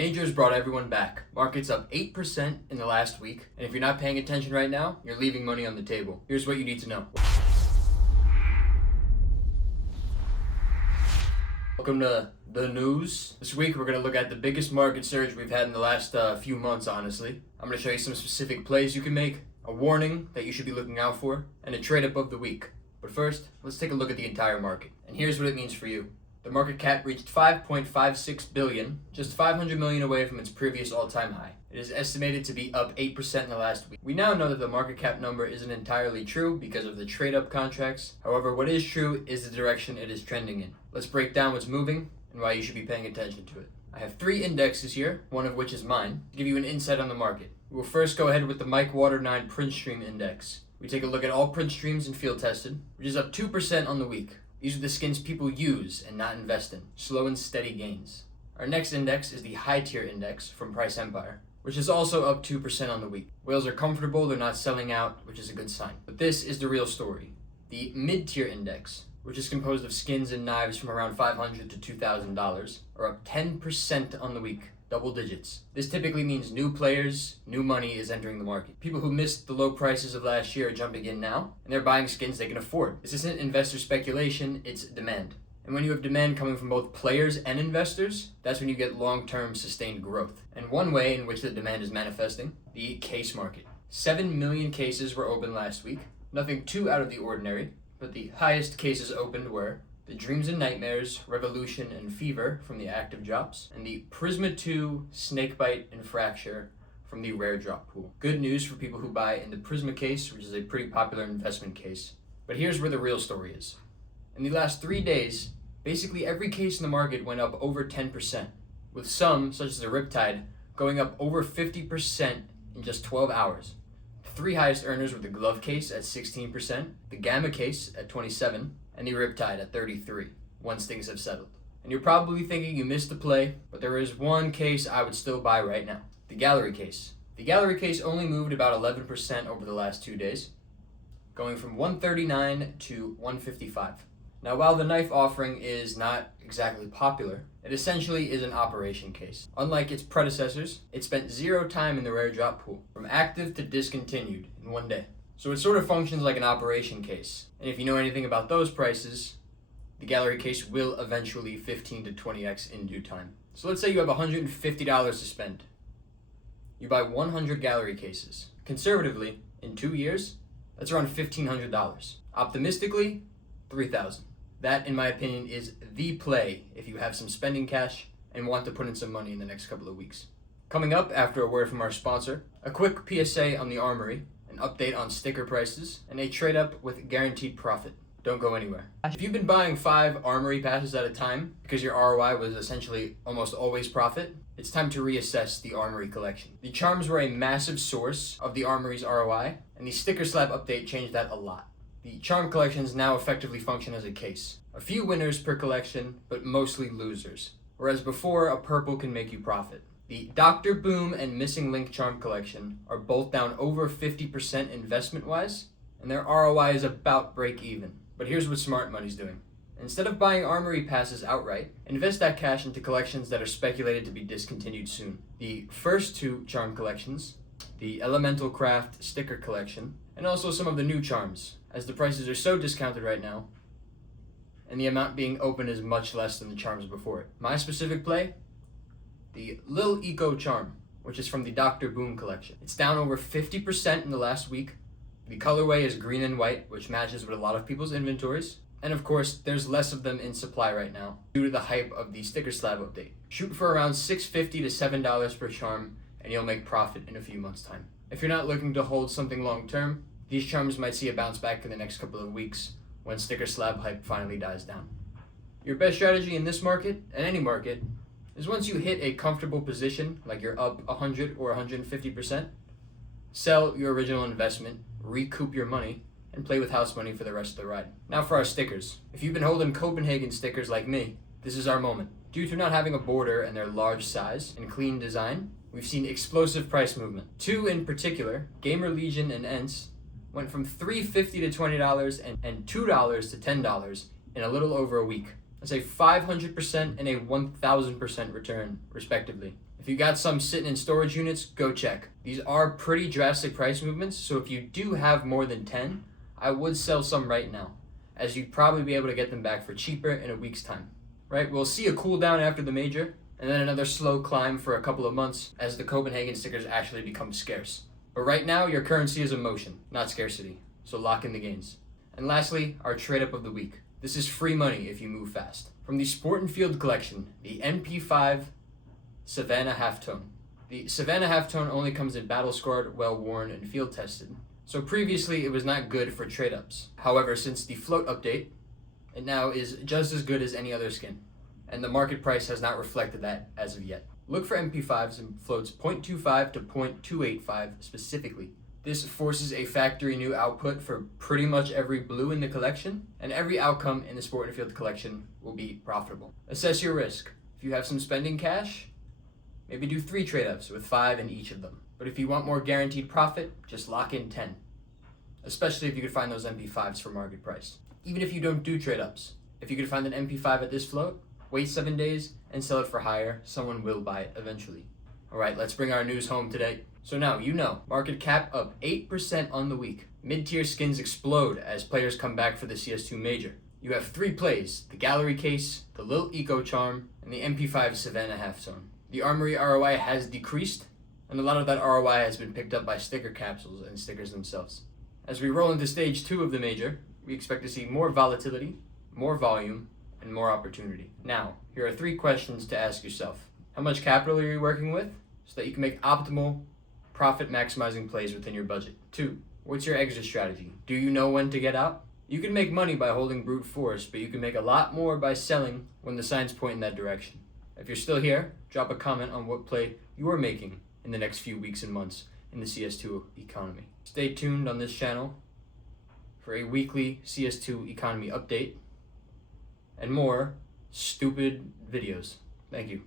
Majors brought everyone back. Market's up 8% in the last week, and if you're not paying attention right now, you're leaving money on the table. Here's what you need to know. Welcome to the news. This week we're going to look at the biggest market surge we've had in the last few months, honestly. I'm going to show you some specific plays you can make, a warning that you should be looking out for, and a trade up of the week. But first, let's take a look at the entire market. And here's what it means for you. The market cap reached 5.56 billion, just 500 million away from its previous all-time high. It is estimated to be up 8% in the last week. We now know that the market cap number isn't entirely true because of the trade-up contracts. However, what is true is the direction it is trending in. Let's break down what's moving and why you should be paying attention to it. I have 3 indexes here, one of which is mine, to give you an insight on the market. We will first go ahead with the Mike Water 9 Printstream Index. We take a look at all print streams and field tested, which is up 2% on the week. These are the skins people use and not invest in. Slow and steady gains. Our next index is the High Tier Index from Price Empire, which is also up 2% on the week. Whales are comfortable, they're not selling out, which is a good sign. But this is the real story. The Mid Tier Index, which is composed of skins and knives from around $500 to $2,000, are up 10% on the week. Double digits. This typically means new players, new money is entering the market. People who missed the low prices of last year are jumping in now, and they're buying skins they can afford. This isn't investor speculation, it's demand. And when you have demand coming from both players and investors, that's when you get long-term sustained growth. And one way in which the demand is manifesting, the case market. 7 million cases were opened last week. Nothing too out of the ordinary, but the highest cases opened were the Dreams and Nightmares, Revolution, and Fever from the active drops, and the Prisma 2, Snakebite, and Fracture from the rare drop pool. Good news for people who buy in the Prisma case, which is a pretty popular investment case. But here's where the real story is. In the last 3 days, basically every case in the market went up over 10%, with some, such as the Riptide, going up over 50% in just 12 hours. The 3 highest earners were the Glove case at 16%, the Gamma case at 27%, and the Riptide at 33%, once things have settled. And you're probably thinking you missed the play, but there is one case I would still buy right now. The Gallery case. The Gallery case only moved about 11% over the last 2 days, going from 139 to 155. Now, while the knife offering is not exactly popular, it essentially is an operation case. Unlike its predecessors, it spent 0 time in the rare drop pool, from active to discontinued in 1 day. So it sort of functions like an operation case. And if you know anything about those prices, the Gallery case will eventually 15 to 20x in due time. So let's say you have $150 to spend. You buy 100 Gallery cases. Conservatively, in 2 years, that's around $1,500. Optimistically, $3,000. That, in my opinion, is the play if you have some spending cash and want to put in some money in the next couple of weeks. Coming up, after a word from our sponsor, a quick PSA on the Armory, an update on sticker prices, and a trade up with guaranteed profit. Don't go anywhere. If you've been buying 5 Armory passes at a time because your ROI was essentially almost always profit, it's time to reassess the Armory collection. The charms were a massive source of the Armory's ROI, and the sticker slab update changed that a lot. The charm collections now effectively function as a case. A few winners per collection, but mostly losers. Whereas before, a purple can make you profit. The Dr. Boom and Missing Link charm collection are both down over 50% investment-wise, and their ROI is about break even. But here's what smart money's doing. Instead of buying Armory passes outright, invest that cash into collections that are speculated to be discontinued soon. The first 2 charm collections, the Elemental Craft sticker collection, and also some of the new charms, as the prices are so discounted right now, and the amount being open is much less than the charms before it. My specific play? The Lil Eco charm, which is from the Dr. Boom collection. It's down over 50% in the last week. The colorway is green and white, which matches with a lot of people's inventories. And of course, there's less of them in supply right now due to the hype of the sticker slab update. Shoot for around $6.50 to $7 per charm, and you'll make profit in a few months' time. If you're not looking to hold something long term, these charms might see a bounce back in the next couple of weeks when sticker slab hype finally dies down. Your best strategy in this market, and any market, is once you hit a comfortable position, like you're up 100 or 150%, sell your original investment, recoup your money, and play with house money for the rest of the ride. Now for our stickers. If you've been holding Copenhagen stickers like me, this is our moment. Due to not having a border and their large size and clean design, we've seen explosive price movement. 2 in particular, Gamer Legion and Ents, went from $3.50 to $20 and $2 to $10 in a little over a week. That's a 500% and a 1,000% return, respectively. If you got some sitting in storage units, go check. These are pretty drastic price movements, so if you do have more than 10, I would sell some right now, as you'd probably be able to get them back for cheaper in a week's time. Right, we'll see a cool down after the major, and then another slow climb for a couple of months as the Copenhagen stickers actually become scarce. But right now, your currency is emotion, not scarcity, so lock in the gains. And lastly, our trade up of the week. This is free money if you move fast. From the Sport and Field collection, the MP5 Savannah Halftone. The Savannah Halftone only comes in battle scarred, well worn, and field tested. So previously it was not good for trade ups. However, since the float update, it now is just as good as any other skin. And the market price has not reflected that as of yet. Look for MP5s and floats 0.25 to 0.285 specifically. This forces a factory new output for pretty much every blue in the collection, and every outcome in the Sport and Field collection will be profitable. Assess your risk. If you have some spending cash, maybe do 3 trade-ups with 5 in each of them. But if you want more guaranteed profit, just lock in 10. Especially if you could find those MP5s for market price. Even if you don't do trade-ups, if you could find an MP5 at this float, wait 7 days and sell it for higher, someone will buy it eventually. Alright, let's bring our news home today. So now, you know, market cap up 8% on the week. Mid-tier skins explode as players come back for the CS2 major. You have 3 plays, the Gallery Case, the Lil Eco Charm, and the MP5 Savannah Halftone. The Armory ROI has decreased, and a lot of that ROI has been picked up by sticker capsules and stickers themselves. As we roll into stage 2 of the major, we expect to see more volatility, more volume, and more opportunity. Now, here are 3 questions to ask yourself. How much capital are you working with so that you can make optimal, profit-maximizing plays within your budget? 2, what's your exit strategy? Do you know when to get out? You can make money by holding brute force, but you can make a lot more by selling when the signs point in that direction. If you're still here, drop a comment on what play you are making in the next few weeks and months in the CS2 economy. Stay tuned on this channel for a weekly CS2 economy update and more stupid videos. Thank you.